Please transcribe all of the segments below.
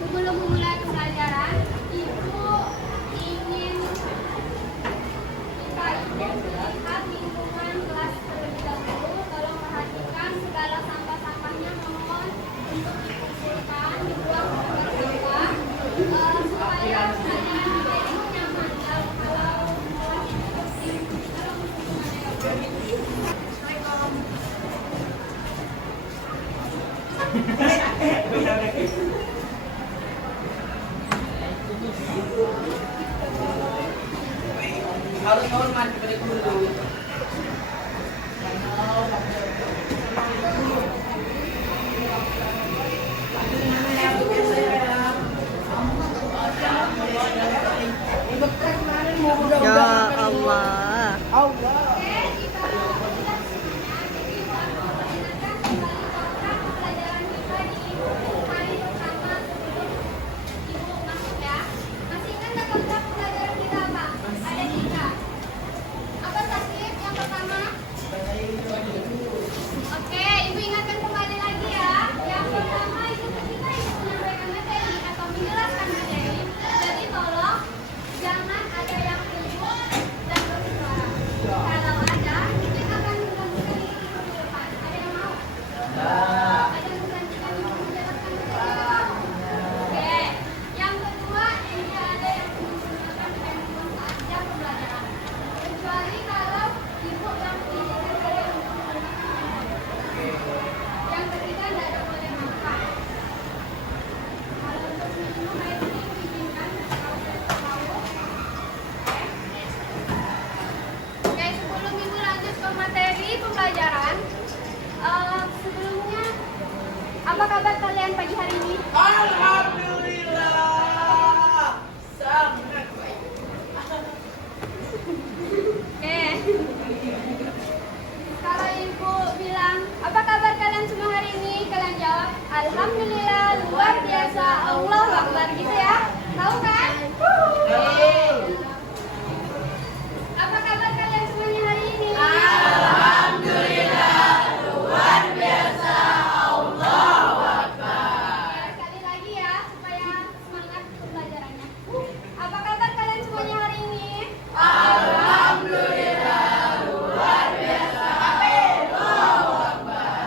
Sebelum memulai pembelajaran, Ibu ingin kita melihat lingkungan kelas terlebih dahulu. Tolong perhatikan segala sampah-sampahnya, mohon untuk dikumpulkan, dibuang ke tempat sampah supaya pembelajaran kita ini nyaman. Kalau kelas ini bersih, kalau harus hormat kepada guru. Ya Allah. pembelajaran. Sebelumnya, apa kabar kalian pagi hari ini? Alhamdulillah, sangat baik. Oke. Kalau Ibu bilang, apa kabar kalian semua hari ini? Kalian jawab, Alhamdulillah, luar biasa, Allahu Akbar, gitu ya? Tahu kan? Apa kabar kalian semuanya hari ini? Alhamdulillah, luar biasa, Allahu Akbar. Sekali lagi ya, supaya semangat pembelajarannya. Apa kabar kalian semuanya hari ini? Alhamdulillah, luar biasa, Allahu Akbar.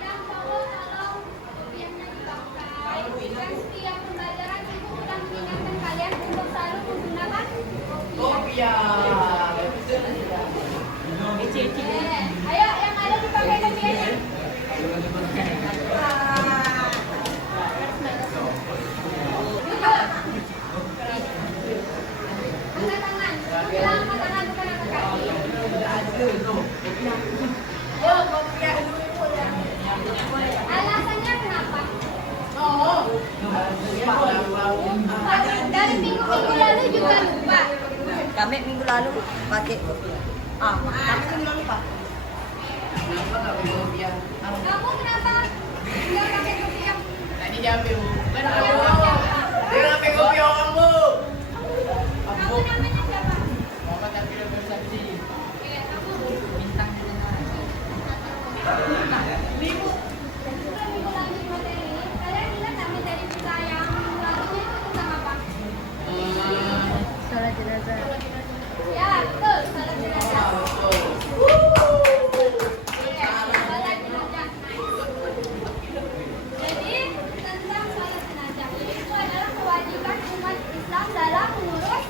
Yang tolong kopiannya dipakai. Dan setiap pembelajaran Ibu sudah mengingatkan kalian untuk selalu menggunakan Kopiah. Ayo, yang ada dipakai kopiannya. Angkat tangan. Bilang angkat tangan, bukan angkat kaki. Alasannya kenapa? Dari minggu-minggu lalu juga lupa. Kami minggu lalu pakai kami minggu lalu Pak. Kenapa nggak pakai kopiah? Kamu kenapa nggak pakai kopiah? Tadi diambil. Kan ada uangnya. Dia pakai kopiah kamu. Kamu namanya siapa? Mama tapi udah bersaksi. Oke, kamu. Bintang Minggu lalu di materi, kalian ingat nggak materi kita yang minggu lalunya itu tentang apa? Salat jenazah. Ya, betul. Salat jenazah. Salat jenazah. Jadi, tentang salat jenazah itu adalah kewajiban umat Islam dalam mengurus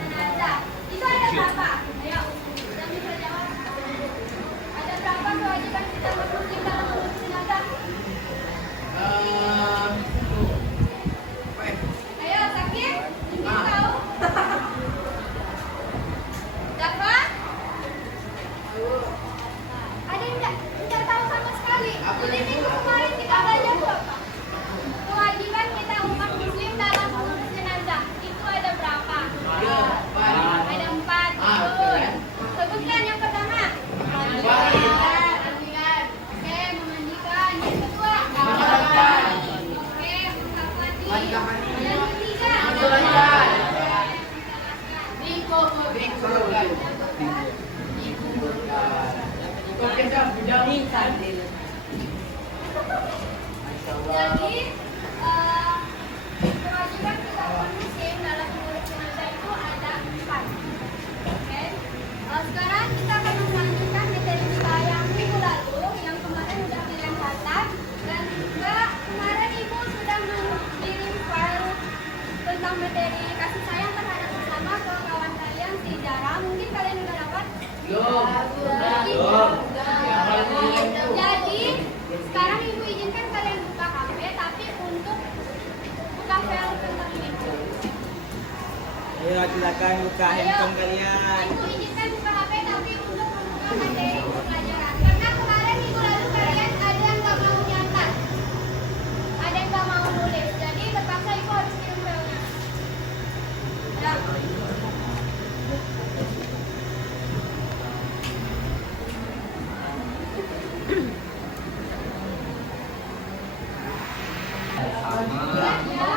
jenazah. Itu ada berapa? Ayo, yang bisa jawab. Ada berapa kewajiban kita muslim dalam Jadi kewajiban kita umat muslim dalam mengurus jenazah itu ada 4. Oke. Sekarang kita akan melanjutkan materi kita yang minggu lalu, yang kemarin sudah dilemparkan, dan juga kemarin ibu sudah mengirim file tentang materi kasih sayang terhadap sesama ke kawan kalian di Zara. Mungkin kalian sudah dapat? Jadi sekarang ibu izinkan kalian buka HP, tapi untuk buka file tentang ini. Ayo silakan buka handphone kalian. Ibu izinkan buka HP, tapi untuk membuka materi pelajaran. Karena kemarin minggu lalu kalian ada yang nggak mau nyatat, ada yang nggak mau nulis. Jadi terpaksa ibu harus kirim filenya. Ya.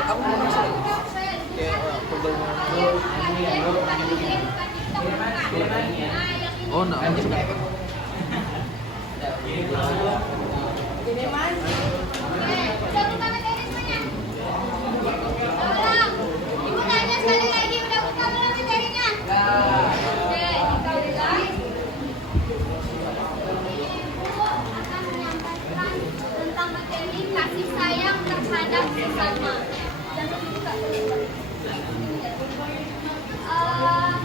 Aku mau masuk. Oh, no. Udah buka materi semuanya? Tolong. Ibu tanya sekali lagi, udah buka belum materinya? Oke, kita mulai. Ibu akan menyampaikan tentang materi kasih sayang terhadap sesama. Jangan dibuka dulu.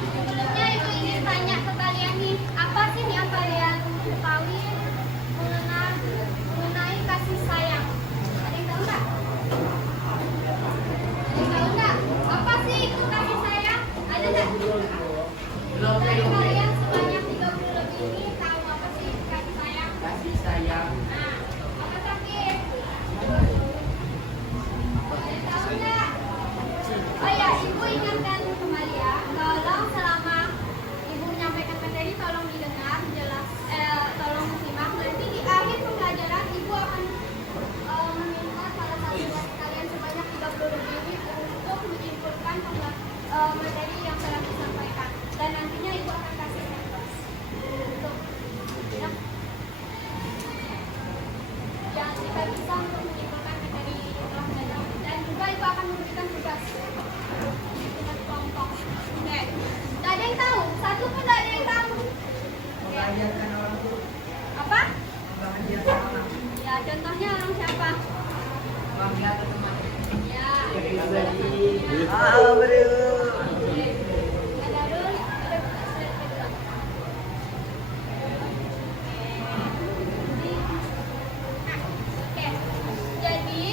Sebelumnya ibu ingin tanya ke kalian nih, apa sih yang kalian ketahui mengenai kasih sayang? Ada yang tahu nggak? Ada yang tahu nggak? Apa sih itu kasih sayang? Ada nggak? Dari kalian sebanyak 30 lebih ini tahu apa sih kasih sayang? Kasih sayang. Nah, apa sakit? Ada yang tahu nggak? Oh ya, ibu ingatkan kembali ya, tolong selama ibu menyampaikan materi tolong didengar, tolong disimak. Nanti di akhir pembelajaran ibu akan meminta salah satu dari kalian sebanyak 30 lebih ini untuk menyimpulkan materi yang telah disampaikan. Dan nantinya ibu akan kasih kertas untuk ya. Yang kita bisa untuk menyimpulkan materi yang telah belajar. Dan juga ibu akan memberikan tugas. Kelompok. Oke. Tidak ada yang tahu. Satu pun tidak ada yang tahu. Mengajarkan orang itu. Apa? Mengajarkan orang. Ya, contohnya orang siapa? Mengajarkan teman. Ya. Ah, betul. Ada dulu. Ada kedua. Oke. Jadi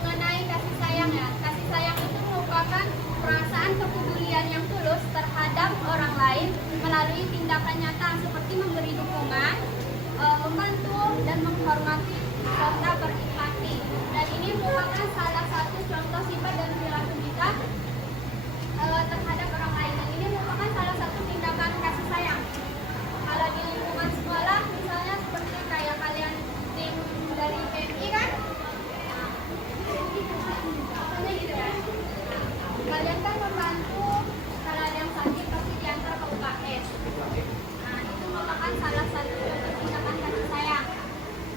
mengenai kasih sayang ya. Kasih sayang itu merupakan perasaan kepedulian yang tulus terhadap orang lain melalui tindakan nyata seperti memberi dukungan, membantu dan menghormati serta berempati. Dan ini merupakan salah satu contoh sifat dan perilaku kita terhadap orang lain. Dan ini merupakan salah satu tindakan kasih sayang. Kalau di lingkungan sekolah misalnya seperti kayak kalian tim dari PMI kan? Contohnya gitu kan? Kalian kan membantu kalau ada yang sakit pasti diantar ke UKS. Nah, itu merupakan salah satu contoh tindakan kasih sayang.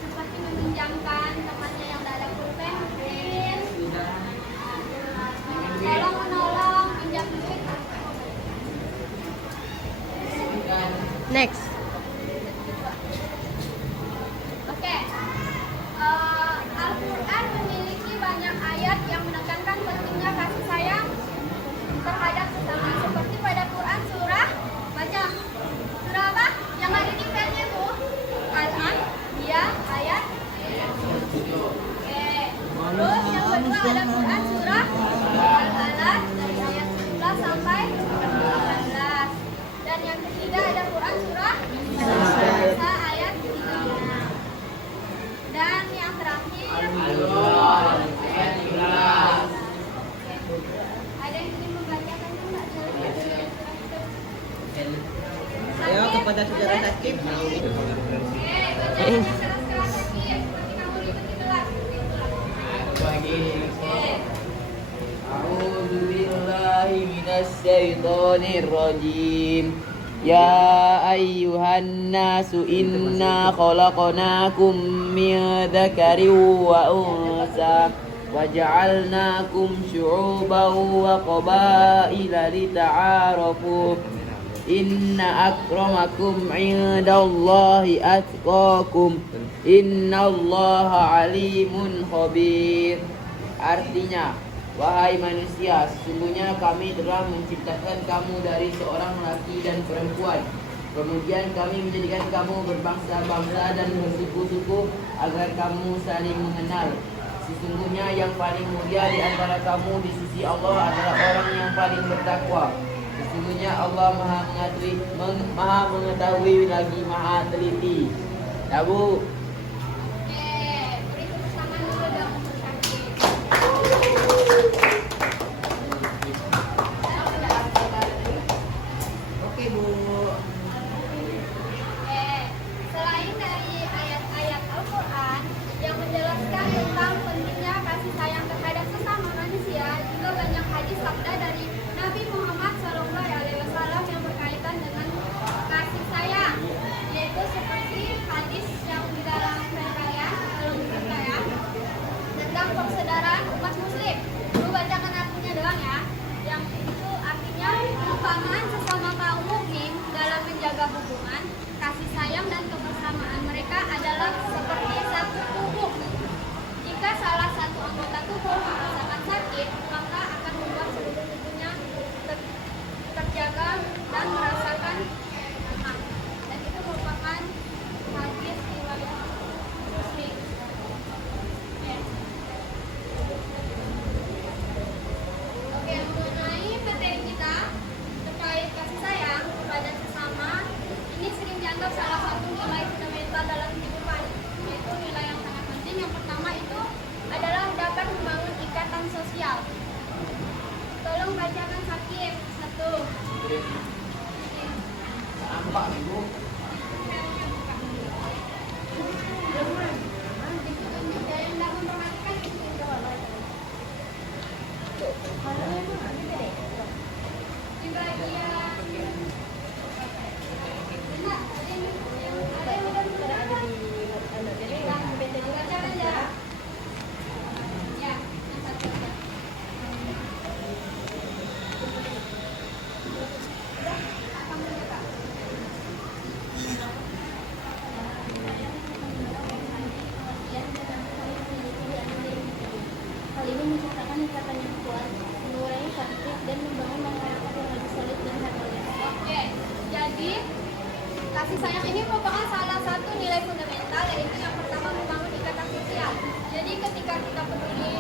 Seperti meminjamkan temannya yang tidak ada pulpen, tolong menolong, pinjam duit. Next. Oke. Al-Quran memiliki banyak ayat yang menekankan pentingnya kasih sayang terhadap sesama. Seperti pada Quran surah, baca surah apa? Yang ada di filenya tuh Al-An, dia ayat. Oke. Terus yang kedua ada Quran surah Al-Alaq dari ayat 11 sampai 18. Dan yang ketiga ada Quran surah An-Nisa ayat 36. Dan yang terakhir Ayat 13. ada yang ingin membacakan enggak? Ayo kepada saudara Sakib. Oke, bacaan yang keras-keras Sakib seperti kamu ikut di kelas. Bagi. Oke. A'udzu billahi minasy syaithanir rajim. يا أيها الناس إنا خلقناكم من ذكر وأنثى وجعلناكم شعوبا وقبائل لتعارفوا إن أكرمكم عند الله أتقاكم إن الله عليم خبير. Artinya, wahai manusia, sesungguhnya kami telah menciptakan kamu dari seorang laki dan perempuan. Kemudian kami menjadikan kamu berbangsa-bangsa dan bersuku-suku agar kamu saling mengenal. Sesungguhnya yang paling mulia di antara kamu di sisi Allah adalah orang yang paling bertakwa. Sesungguhnya Allah Maha mengetahui lagi Maha teliti. Ya Bu. Beri tepuk tangan dulu dong untuk Syakir. Oke Bu. Selain dari ayat-ayat Al-Quran yang menjelaskan tentang pentingnya kasih sayang terhadap sesama manusia, juga banyak hadis sabda dari Nabi Muhammad SAW yang berkaitan dengan kasih sayang, yaitu seperti hadis yang di dalam kalian tentang persaudaraan umat muslim. Lu bacakan artinya doang ya. Yang itu artinya kebersamaan sesama kaum mukmin dalam menjaga hubungan, kasih sayang dan kebersamaan mereka adalah seperti satu tubuh. Jika salah satu anggota tubuh merasakan sakit, maka akan membuat seluruh tubuhnya terjaga dan merasakan aman. Dan itu merupakan hadis riwayat Muslim. Oke, mengenai materi kita terkait kasih sayang kepada sesama, ini sering dianggap salah satu nilai fundamental dalam kehidupan, yaitu nilai yang sangat penting. Yang pertama itu adalah dapat membangun ikatan sosial. Tolong bacakan Syakir satu. Nampak Bu. Di bagian bacakan ya. Ya, yang satu aja. Kamu juga. Hal ini menciptakan ikatan yang kuat, mengurangi konflik, dan membangun masyarakat yang lebih solid dan harmonis. Oke, jadi kasih sayang ini merupakan salah satu nilai fundamental, yaitu yang pertama membangun ikatan sosial. Jadi ketika kita peduli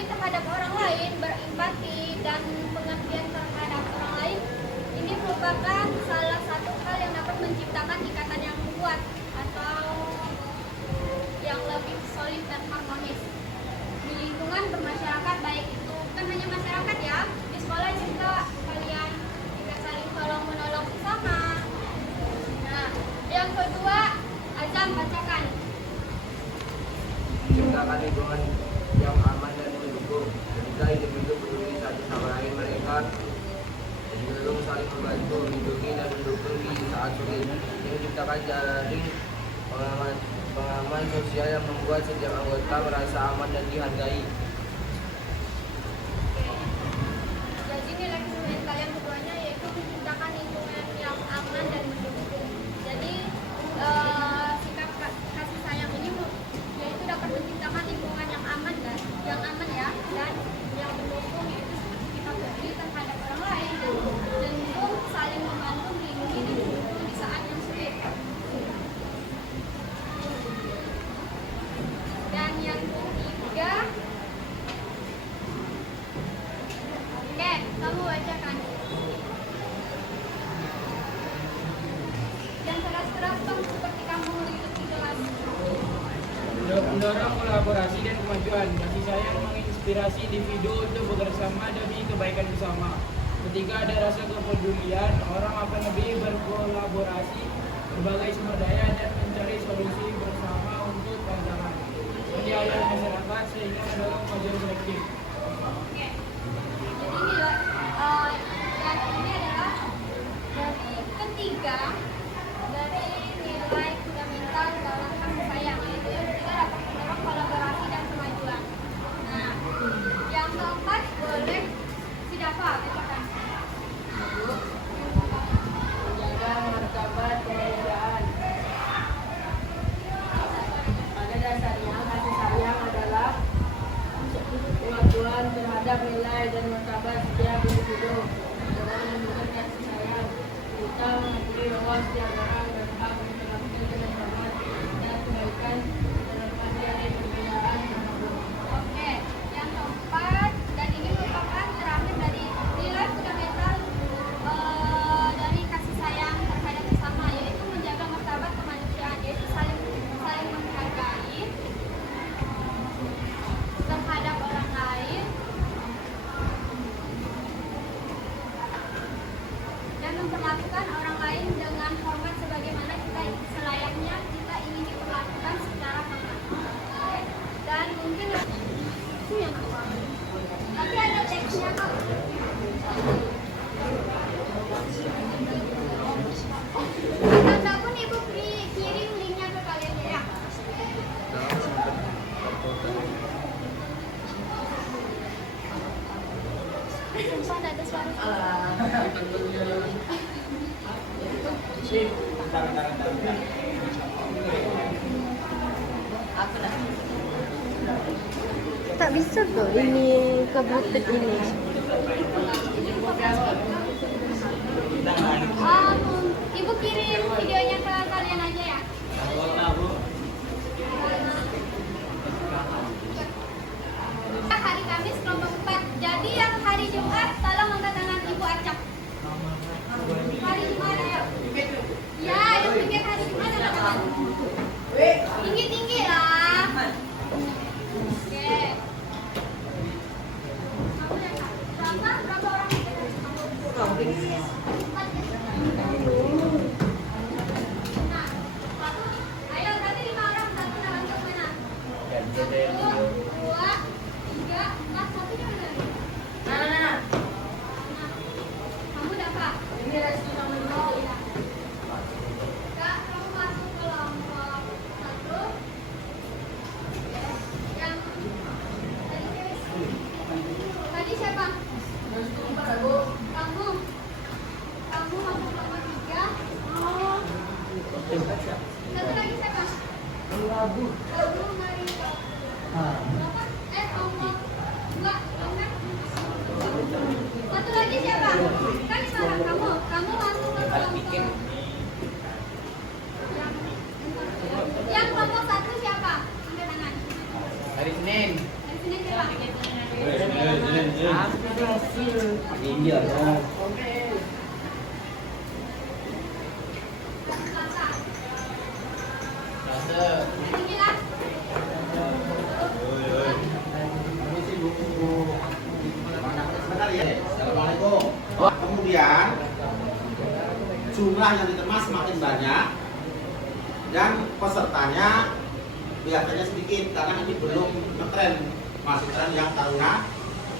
terhadap orang lain, berempati dan pengertian terhadap orang lain, ini merupakan salah satu hal yang dapat menciptakan ikatan yang kuat atau yang lebih solid dan harmonis di lingkungan bermasyarakat, baik itu bukan hanya masyarakat ya, di sekolah juga kalian juga saling tolong menolong sesama. Nah, yang kedua, Azam bacakan. Menciptakan lingkungan yang aman dan mendukung ketika individu peduli satu sama lain, mereka cenderung saling membantu, melindungi dan mendukung di saat sulit. Ini menciptakan jaring pengaman sosial yang membuat setiap anggota merasa aman dan dihargai. Jadi nilai fundamental yang keduanya yaitu menciptakan lingkungan yang aman dan mendukung. Jadi sikap kasih sayang ini yaitu dapat menciptakan lingkungan yang aman ya, dan yang mendukung, yaitu seperti kita peduli terhadap orang lain dan itu saling membantu melindungi di saat yang sulit. Dan yang ketiga, oke, kamu bacakan. Dan keras-keras dong seperti kamu di kelas. Mendorong kolaborasi dan kemajuan. Kasih sayang menginspirasi individu untuk bekerjasama demi kebaikan bersama. Ketika ada rasa kepedulian, orang akan lebih berkolaborasi, berbagai sumber daya dan mencari solusi bersama untuk tantangan. Pendidikan masyarakat sehingga mendorong kemajuan kolektif. Oke. Jadi ini dan ini adalah kesejahteraan dan hak untuk dilakukan dengan hormat dan kebaikan dalam ada perbedaan manapun. Oke, yang keempat dan ini merupakan terakhir dari nilai fundamental dari kasih sayang terhadap sesama, yaitu menjaga martabat kemanusiaan, yaitu saling menghargai terhadap orang lain dan memperlakukan orang lain dengan hormat sebagaimana selayaknya kita ingin diperlakukan secara hormat. Oke. Dan mungkin itu yang tapi ada teksnya kok. Ataupun ibu kirim linknya ke kalian ya. Sumpah nggak ada suara. Aku dah. Tak bisa tuh ini ke Bluetooth ini. Ibu kirim videonya ke kalian aja ya. Hari Kamis kelompok 4. Jadi yang hari Jumat tolong angkat tangan Ibu Acap. Hari Jumat ayo. Ya, yang pikir hari Jumat angkat tangan. Tinggi-tinggi lah. Oke. Kamu yang berapa orang? Nah, satu. Ayo berarti 5 orang. Satu dalam ke mana? 1, 2, 3, 4. Satunya mana? Nah. Kamu dapat. Ini restu sama Oh, iya. Kak, kamu masuk kelompok 1. Yang tadi siapa? Kamu. Kamu masuk kelompok 3. Oh. Satu lagi siapa? Kamu Marika. Berapa? Kelompok 2. Enggak. Satu lagi siapa? Kan suara kamu. Kamu masuk ke kelompok. Yang kelompok 1 siapa? Angkat tangan. Hari Senin. Dari sini siapa? Selasa. Selasa. Tinggi lah. Sebentar ya. Assalamualaikum. Kemudian jumlah yang diterima semakin banyak dan pesertanya biasanya sedikit karena ini belum ngetren, masih tren yang Taruna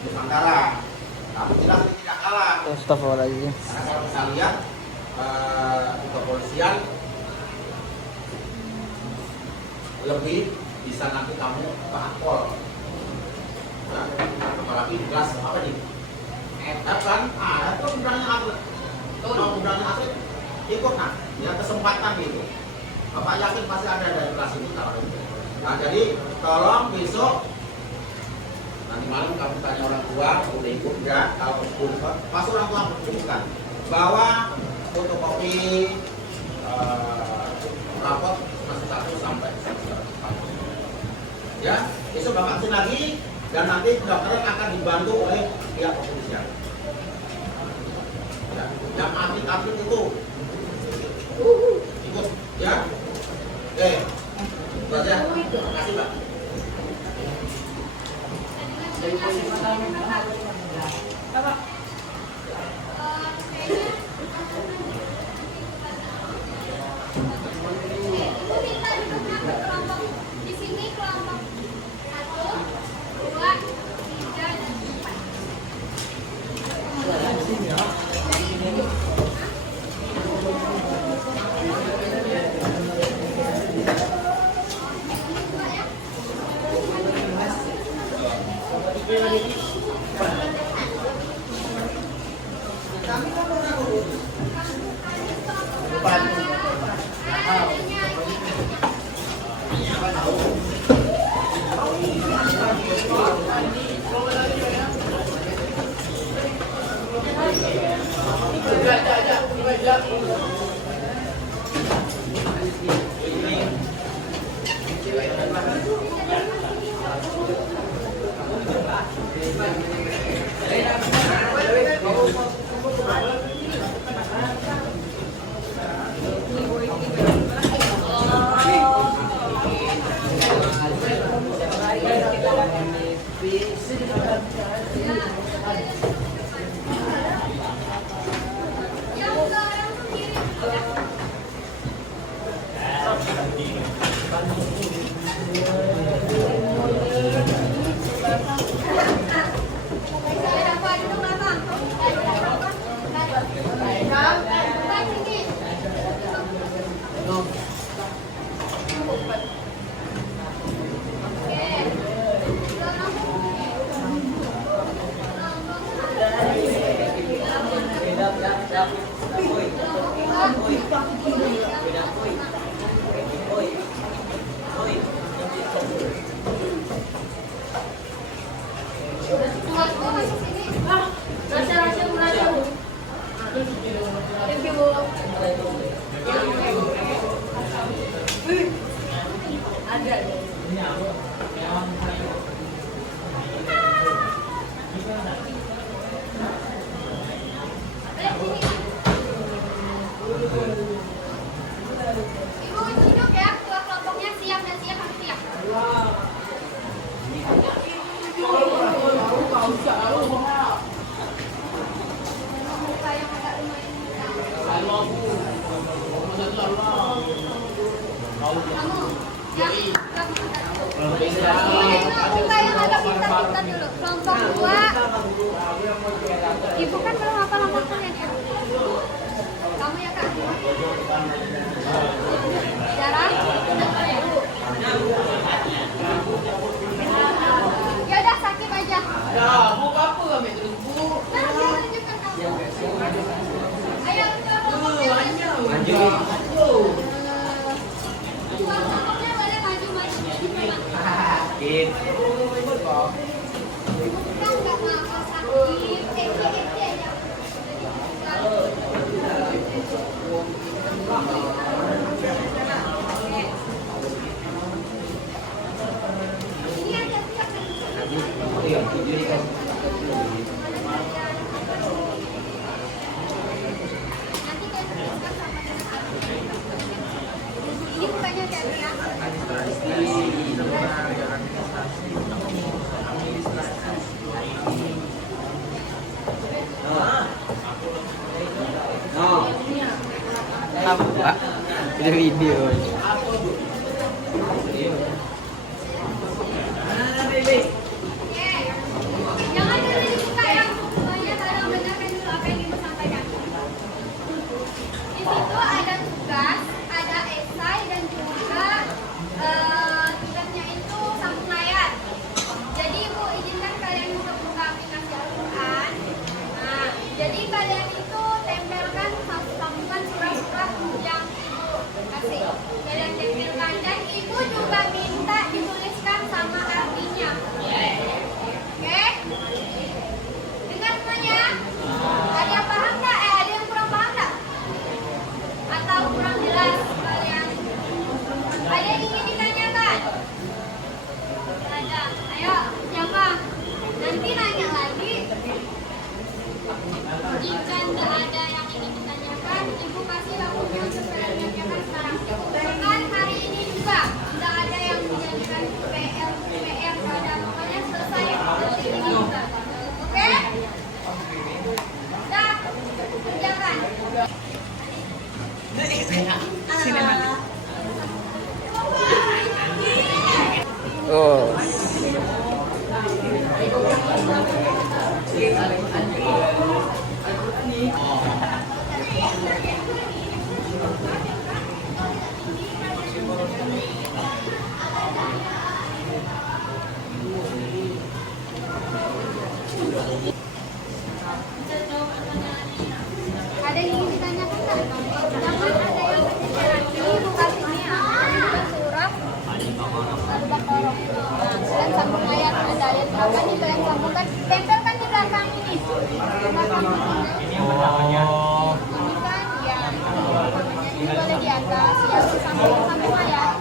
Nusantara. Tapi jelas ini tidak kalah. Astagfirullahaladzim. Karena kalau bisa lihat di kepolisian lebih bisa nanti kamu ke akpol. Ya, apalagi kelas apa nih? Kan, itu undangnya atlet. Kalau undangnya atlet ikut nah, ya kesempatan gitu. Bapak yakin pasti ada dari kelas ini kalau itu. Nah jadi tolong besok nanti malam kamu tanya orang tua, udah ikut enggak? Kalau ikut, pas orang tua bukan bawa fotokopi rapot kelas 1 sampai 1. Ya, besok bapak kesini lagi dan nanti pendaftaran akan dibantu oleh pihak kepolisian. Ya, yang atlet itu ikut, ya. Oke, itu aja. Terima kasih, Pak. Ibu minta duduknya ke kelompok di sini kelompok 1, 2, 3 dan 4. ada. Ibu duduk ya, ketua kelompoknya siap dan siap harus siap. Muka yang agak lumayan kamu ya, muka yang agak pintar-pintar dulu. Kelompok 2. Ibu kan belum hafal kalian ya. Kamu ya kak. Sejarah. Ya udah sakit aja. Ya, mau apa kami terus bu? Nah, saya tunjukkan kamu. Ayo kelompoknya maju. Kelompoknya boleh maju-maju. Bukan nggak mau sakit. Eki aja. Ini ada siap. Nanti kita teruskan sama dengan Abi. Ini bukannya jadi ya. Apa Pak? Ada video. Jangan dulu dibuka ya. Semuanya tolong dengarkan dulu apa yang ibu sampaikan. Di situ ada tugas, ada esai dan juga tugasnya itu sambung ayat. Jadi ibu izinkan kalian untuk buka aplikasi Al-Quran. Nah, jadi kalian itu tempelkan sambungan surah-surah yang ibu kasih. Kalian tempelkan dan ibu juga minta dituliskan sama artinya. Oke? Dengar semuanya? Ada yang paham nggak? Ada yang kurang paham nggak? Atau kurang jelas kalian? Ada yang ingin ditanyakan? Nggak ada. Ayo, siapa? Nanti nanya lagi. Jika nggak ada yang ingin ditanyakan, ibu kasih waktunya untuk kalian mengerjakan sekarang. Bahkan hari ini juga nggak ada yang menjadikan PR nggak ada, makanya selesai hari ini juga. Oke? Dah, kerjakan. Oh. Ada yang ingin ditanyakan nggak? Jangan ada yang ketinggalan. Ini buka sini ya. Buka surah Al-Baqarah. Nah, kalian sambung ayat. Ada ayat berapa nih kalian sambungkan? Tempelkan di belakang ini. Belakang ini. Oh. Ini kan ya. Ini boleh di atas. Ya, sambung ayat.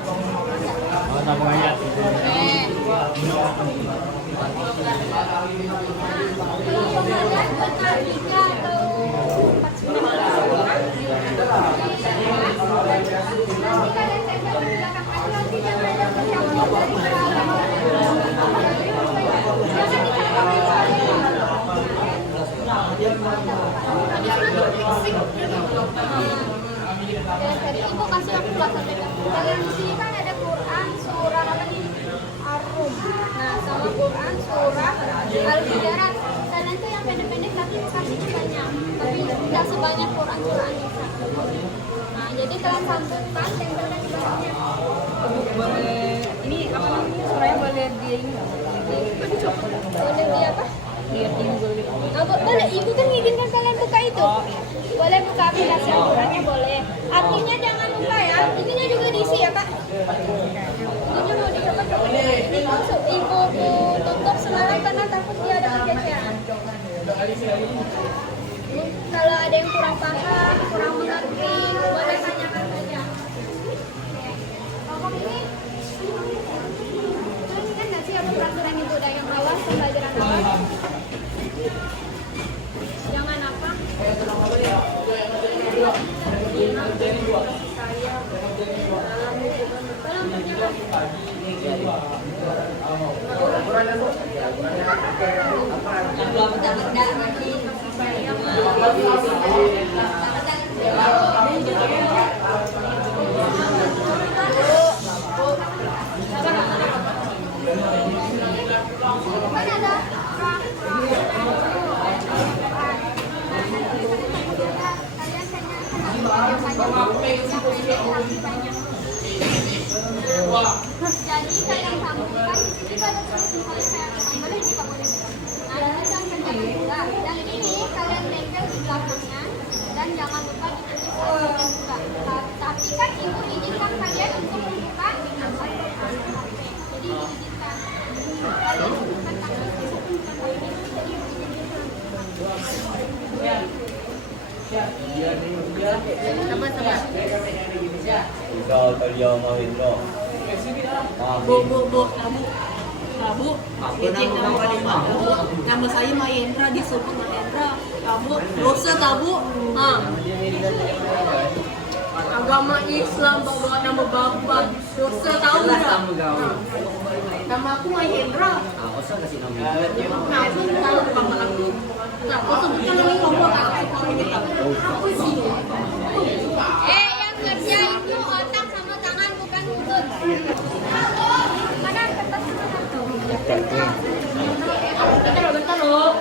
Oh, sambung ayat. Oke. Kalau kalian benar 3 atau 4 nanti kalian tempel di belakang aja, nanti jangan ada kecampur dari bawah. Jangan dicampur. Dari ibu kasih waktu sampai kalian di sini kan ada Quran surah apa nih? Ar-Rum. Nah, sama Quran surah Al-Hujurat. Kalian tuh yang pendek-pendek tapi kasihnya banyak. Tapi tidak sebanyak Quran surah An-Nisa. Nah, jadi kalian sambungkan tempelkan di bawahnya. Boleh ini apa namanya? Suranya boleh di ini nggak? Boleh di apa? Lihat di Google gitu. Boleh, ibu kan ngizinkan kalian buka itu. Boleh buka aplikasi Al-Qurannya boleh. Artinya jangan lupa ya. Ininya juga diisi ya Pak. Ininya mau dicoba ini masuk. Ibu tutup semalam karena takut dia ada pergeseran. Kalau ada yang kurang paham, kurang mengerti, boleh tanyakan saja. Kelompok ini Jadi kalian sambungkan di sini ada tulisannya kayak boleh juga boleh. Nah, ini jangan kencang juga. Dan ini kalian tempel di belakangnya dan jangan lupa ditulis juga. Tapi kan ibu izinkan kalian untuk membuka akun HP. Jadi diizinkan kalian bukan Ikaw, Talya Mahindra. Bu, kamu, izin nama saya Mahendra, disebut Mahendra. Kamu dosa tahu? Agama Islam bawa nama bapak, dosa tahu nggak? Nama aku Mahendra. Ako sa kasi namin. Nah, aku tahu nama aku. Nah, aku sebutkan nama kamu aku sih. yang kerja itu otak sama tangan bukan mulut. Mana kertas Bentar loh.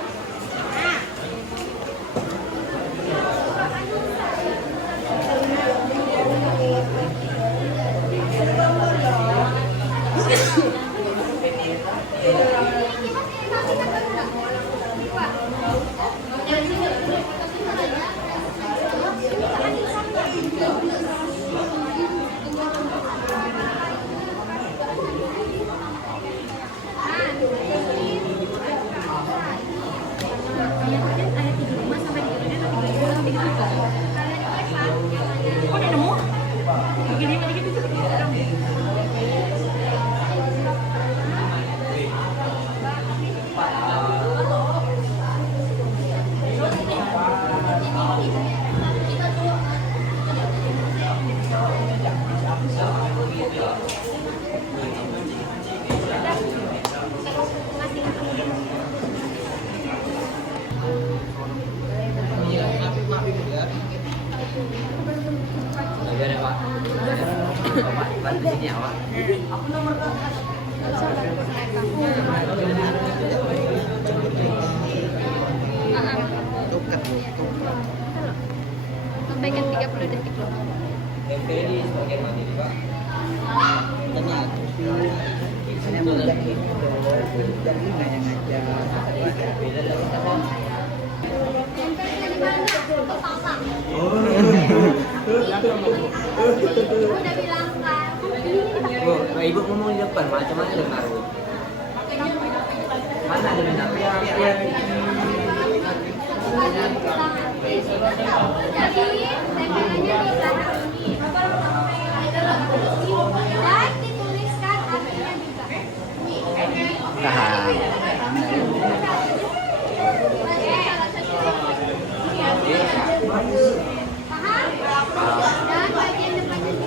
Ayan ya, Pak. Pak, bantu sini ya, Pak. Sampaikan 30 detik loh. MP ini sebagian mana ini, Pak? Udah bilang kan. Bu, Ibu ngomong di depan, macam-macam dengar, Bu. Mana ada benar? Jadi tempelnya di belakang ini. Dan dituliskan artinya juga. Paham? Dan bagian depannya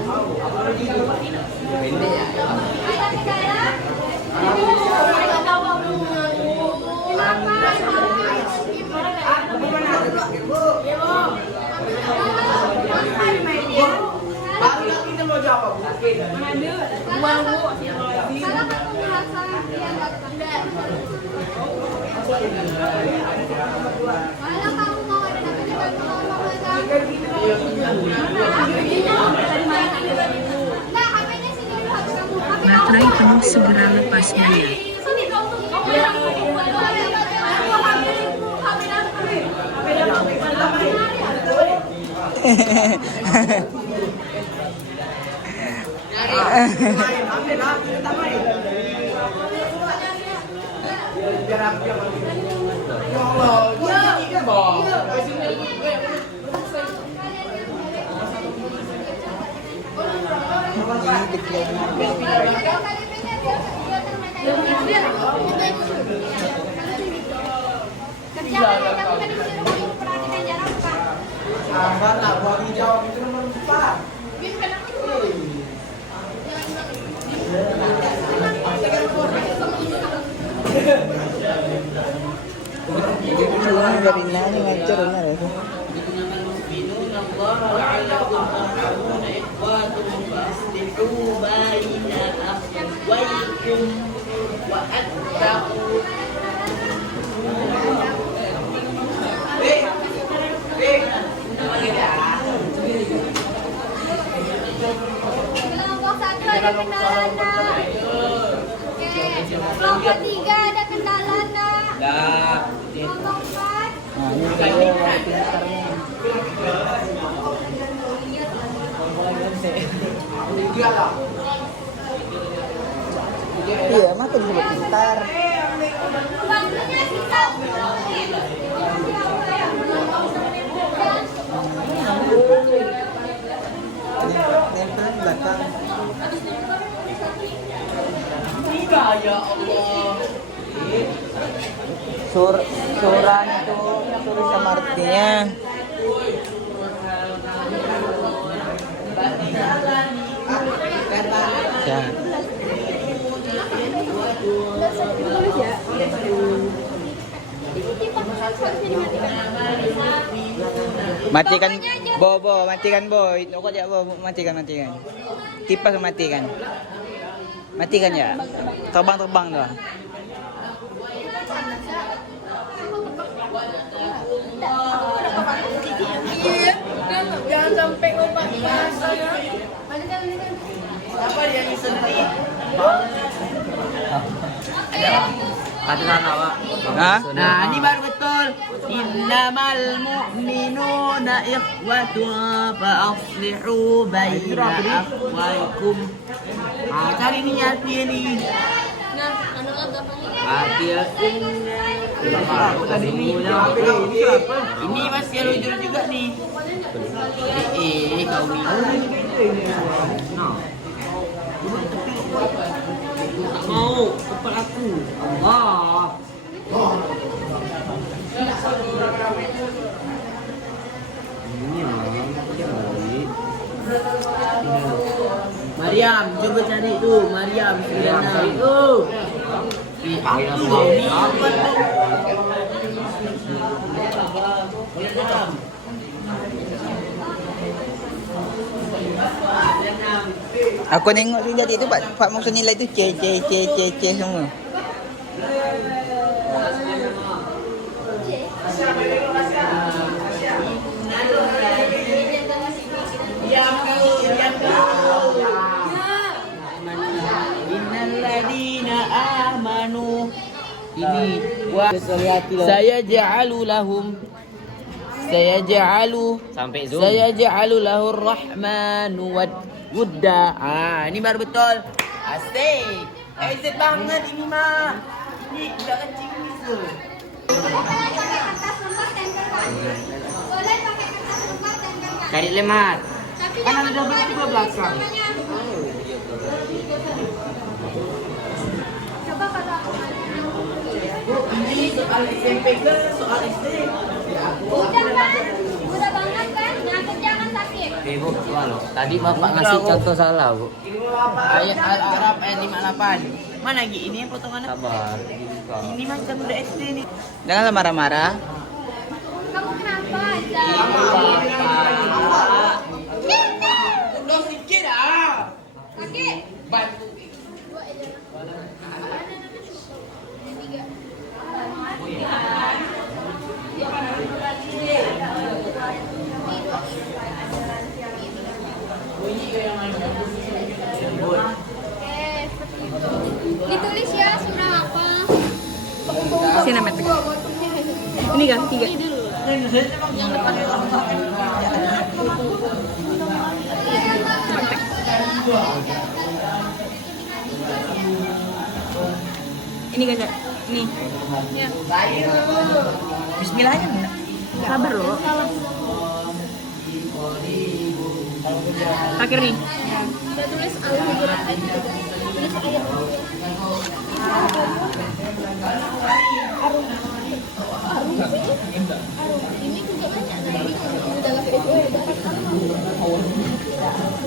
Pendek ya. ada negara. Baru kita mau jawab. Kalau kamu merasa dia nggak pandai, kalau kamu mau ada namanya bantu ngomong aja. Nah, HP-nya sini dulu HP kamu. Baterai penuh, segera lepasnya ya. Sini dong. Amat lah, buat dijawab itu nomor 4. Biar kenapa dari nanya ngajar benar ya. المؤمنون الله لعلكم ترحمون إخواتهم فأصلحوا بين أخويكم وأتقوا Kelompok 1 ada kendala nak. Oke. Kelompok 3 ada kendala nak. Kelompok 4. Nah, ini kalau pintarnya. Iya, emang tuh disebut pintar. Waktunya kita. Nempel belakang. Ya Allah. Suran itu tulis sama artinya. Ya. Matikan Bo, matikan Bo. Rokok aja Bo, matikan. Kipas matikan. Matikan ya. Terbang tuh. Jangan sampai ngomong bahasa ya. Apa dia yang sedih? Katakan awak. Hah? Nah, ini baru betul. Innamal mu'minuna ikhwatun fa aslihu baina akhwaikum. Ah, cari ini arti ini. Nah, anu gampangnya. Arti Ini masih yang jujur juga nih. Kau mau kepala aku. Allah. Mariam, coba cari tuh Mariam 96 tuh. Aku nengok juga itu Pak maksud nilai itu C semua. Innalladzina amanu ini wa saya ja'alu lahur rahmanu wudda. Ah, ini baru betul. Asik. Exit banget ini mah. Ini udah kencing nih tuh. Boleh pakai kertas lembar tempelkan. Boleh pakai kertas lembar tempelkan. cari lemar. Tapi Kan jangan ada double lupa juga ditulis belakang. namanya. Coba kalau aku Ini soal SMP ke soal SD? udah kan? Udah banget kan? Nah, jangan sakit. Bu, tadi Bapak ngasih contoh salah, Bu. Ayat Al-Arab ayat 58. Mana lagi ini potongannya? Sabar. Ini macam udah SD nih. Janganlah marah-marah. Kamu kenapa? Udah sedikit ah. Sakit. Bantu. Ditulis ya surah apa? Sinematik. Ini kan 3. Ini dulu. Yang depan. Ini kan ini. Ya. Bismillahnya enggak? Sabar loh. Akhir nih. Udah tulis Al-Hujurat ayat 3. Tulis ayat 2. Ini juga banyak nanti dalam video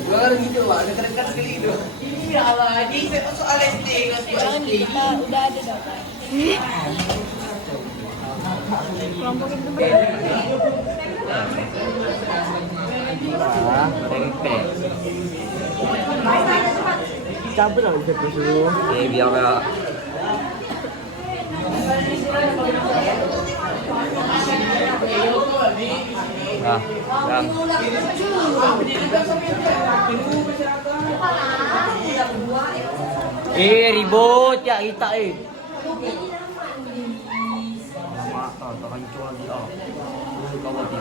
Luar gitu, Pak. Ada keren-keren sekali itu. Iya lah, ini soal SD, kelas jangan SD. kita udah ada dapat. Kelompok itu berbeda. Wah, tempe. Cabut lah bisa dulu. Ini biar kayak nah, yang ribut ya kita lama tak hancur lagi kawat ya.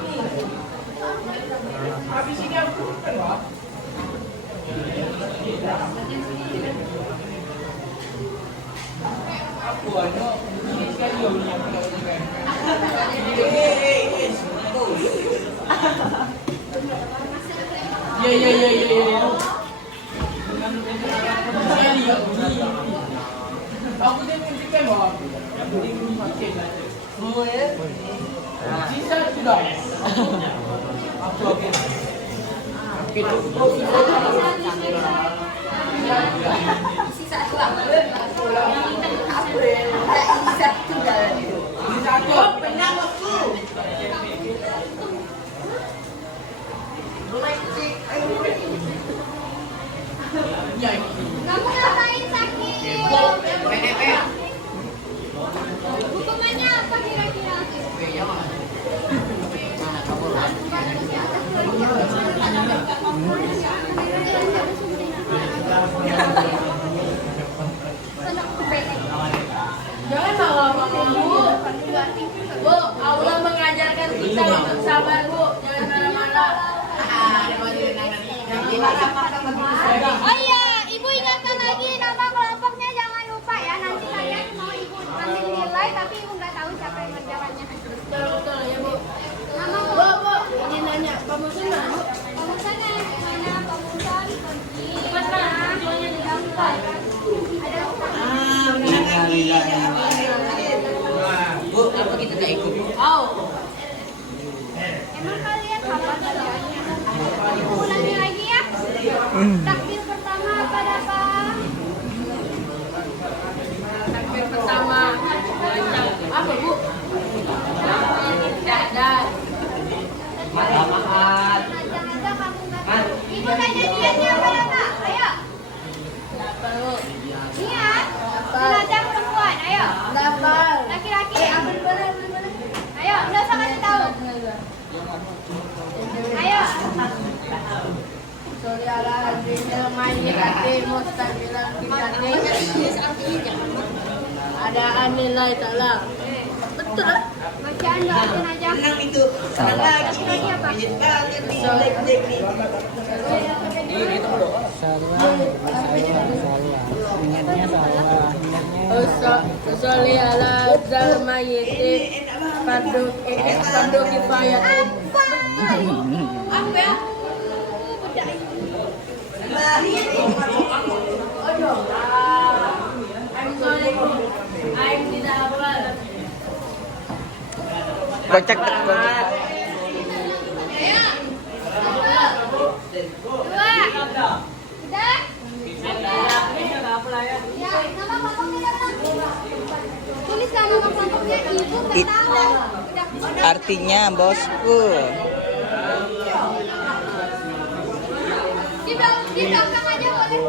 Habis ini aku kan, Pak. Aku ada ini sekali yang ya. Aku dia menunjukkan bahwa aku dia pakai. Oh ya. Sisa sudah. Aku oke. Gitu. Sisa dua. Sisa juga. Satu. Benar aku. Kamu ngapain sakit? Hukumannya apa kira-kira? Jangan marah-marah, Bu. Bu, Allah mengajarkan kita untuk sabar, Bu. Jangan marah-marah. Oh iya, Ibu ingatkan lagi nama kelompoknya, jangan lupa ya. Nanti kalian mau Ibu ambil nilai tapi Ibu nggak tahu siapa yang ngerjakannya. Betul ya, Bu. Nama Bu, Bu, ini nanya, kamu senang, Bu? kamu sana mana pemuda pergi. Mana? Semuanya di dalam ada Bu, apa kita tak ikut? Emang kalian hafal bacaannya? Ulangi lagi ya. Takbir pertama apa apa? Takbir pertama. Apa, Bu? Syahadat. Jangan-jangan kamu nggak tahu. Ibu tanya niatnya apa apa? Ayo. Apa, Bu? Niat. Jenazah perempuan. Ayo. Dapat. Laki-laki. Ayo, nggak usah kasih tahu. Ayo. Sorry ala adrinya main hati mustaqilan kita ada nilai taklah. Betul. Bacaan doa jenazah. Menang itu. Salah. Lagi apa? Sorry ala zal mayyit fardu kifayat. Apa ya? I'm sorry. I'm tidak hafal. Kocak. Dua. Udah? Ya, nama kelompoknya udah. Tulis nama kelompoknya Ibu pertama. Udah. Artinya bosku. Di belakang aja boleh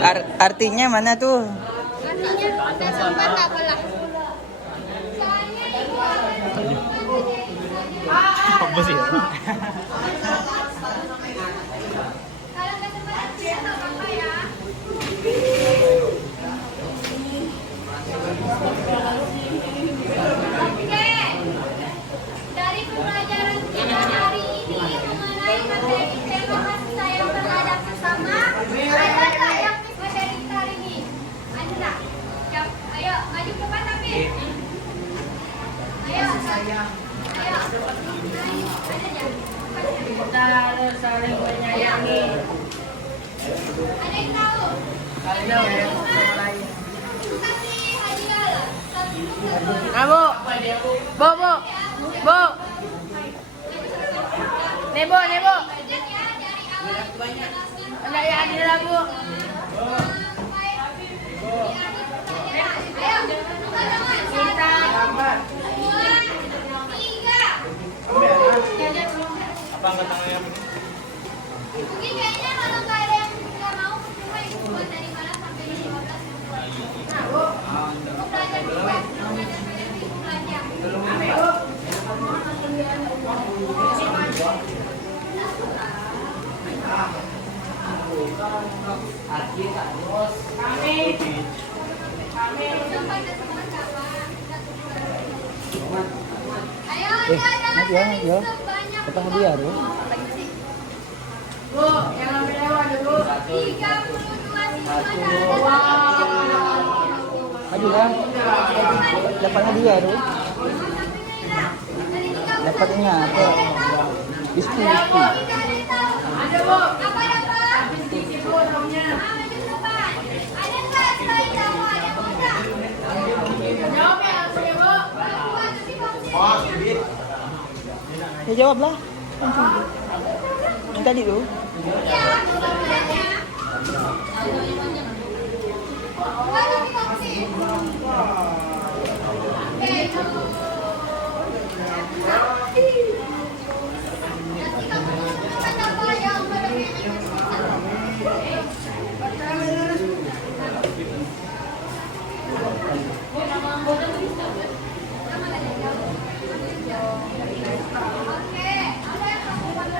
Kak? Artinya mana tuh? Artinya ada tempat apalah. Soalnya Ibu Apa sih? kalau nggak sempat ya nggak apa-apa ya. Oke. Dari pembelajaran kita hari ini mengenai materi tema kasih sayang terhadap sesama, ada nggak yang miss materi kita hari ini? Ada nggak? Siap. Ayo maju ke depan tapi. Ayo. Ayo. Ada ya? Kita harus saling menyayangi. Ada yang tahu? Saling ya sama lain. Kasih hadiah. Nah, Bu. Bu, Bu. Bu. Nih, Bu, nih, Bu. Ada yang adil lah, Bu. Ayo, buka tangan. 1, 2, 3. Apa angkat tangannya? Mungkin kayaknya kalau nggak ada yang nggak mau, cuma ibu buat dari mana sampai 15 yang buat. Nah, Bu. Ibu belajar dulu ya. Belajar ibu belajar. Sampai ke teman kawan. Ayo, ada sebanyak Ketemu dia, Bu. Bu, yang ambil lewat dulu. 32 siswa Maju lah. Dapatnya dia, Bu. Dapatnya apa? Bistu. Ada, Bu. Apa ya, Pak? Sedikit, Bu, tahunya. Maju ke depan. Ada nggak selain kamu? Ada mau nggak? Jawab ya, langsung ya, Bu. Perempuan, tapi kamu sih. Oh, Bibit. Ya jawablah. Yang tadi tuh. Ya, perempuannya. Bukan, tapi kamu sih. Oke. Nanti kamu teman apa yang berbeda. Oke, apa yang kamu buat?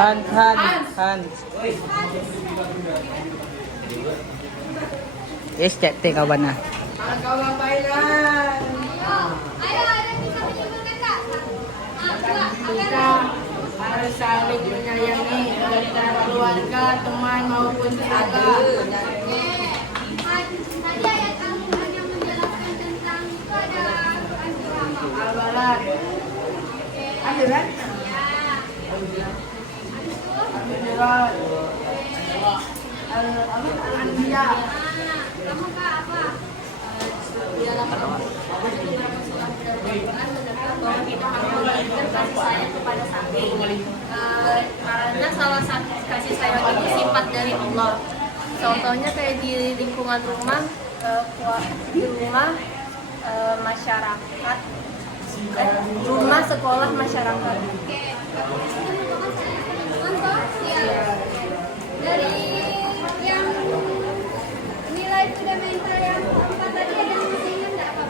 Han. Yes, cek teh kawan nah. Kau ngapain, Lan? Ayo, ada bisa menyimpulkan nggak? Dua, Kita harus saling menyayangi antara keluarga, teman maupun tetangga. Oke. Tadi ayat Al-Quran yang menjelaskan tentang itu adalah Quran surah apa? Al-Balad. Oke. Ada kan? Ya. Habis itu? Al-Balad. Al-Anbiya. Kamu Kak apa? Di dalam beberapa surah dalam Al-Quran terdapat bahwa kita harus menunjukkan kasih sayang kepada saking. Karena salah satu kasih sayang itu sifat dari Allah. Contohnya kayak di lingkungan rumah, di rumah masyarakat, rumah sekolah masyarakat. Oke. Itu merupakan saya penemuan toh? Iya. Dari yang nilai fundamental yang keempat tadi ada yang masih ingat nggak apa?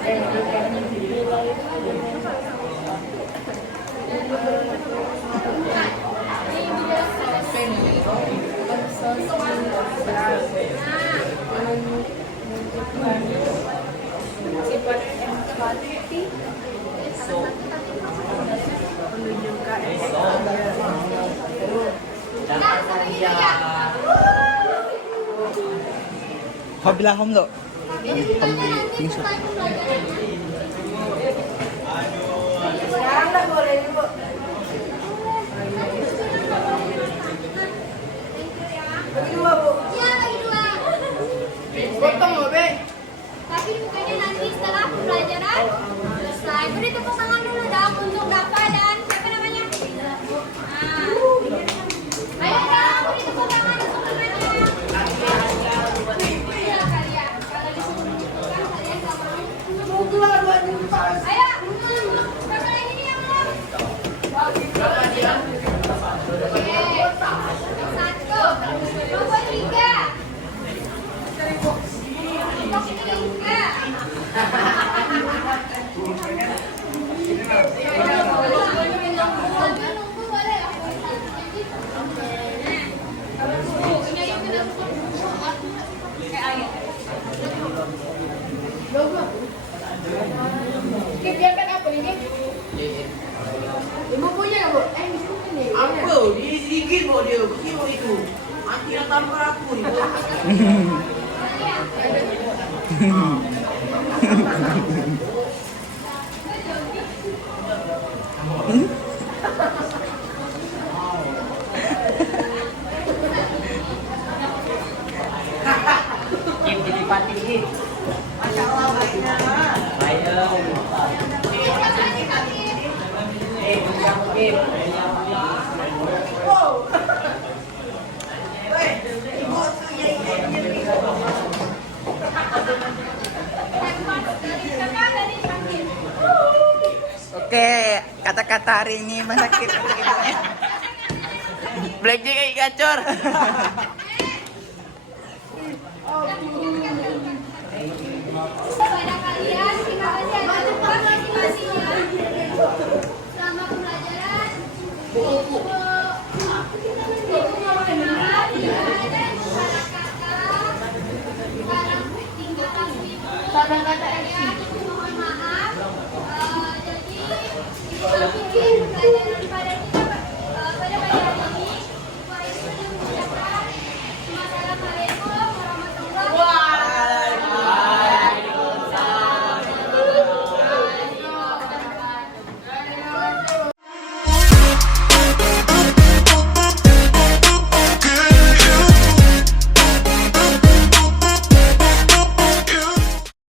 Sifat empati, menunjukkan Hobilah hom lo. Sekarang dah boleh ini, Bu. Bagi dua, Bu. Iya, bagi dua. Potong, Bu, Be. Tapi bukannya nanti setelah pembelajaran selesai beri tepuk tangan dulu dong untuk Dava dan siapa namanya? Ayo dong, beri tepuk tangan untuk temannya. Iya kalian, kalau disuruh menentukan kalian gak mau. Mau keluar buat jumpa. Ayo, berapa lagi nih yang belum? Oke, satu, nomor 3. Nomor 3. Nunggu boleh lah. Oke, biarkan apa ini? Ibu punya nggak, Bu? Ibu punya. Apa? Dia sedikit bawa dia. Kecil itu. Nanti nak tampar aku ni. Kim jadi pati ni. Masya Allah baiknya. Baiknya. Kim. Wow. Oke, kata-kata hari ini masakit untuk ibunya. Blackjack kayak gacor. Kepada kalian, terima kasih atas tempat masing-masing ya. Selama pembelajaran, Ibu mohon maaf bila ada salah kata, salah tingkah laku Ibu. Kalian mohon maaf. Jadi Ibu bikin pelajaran pada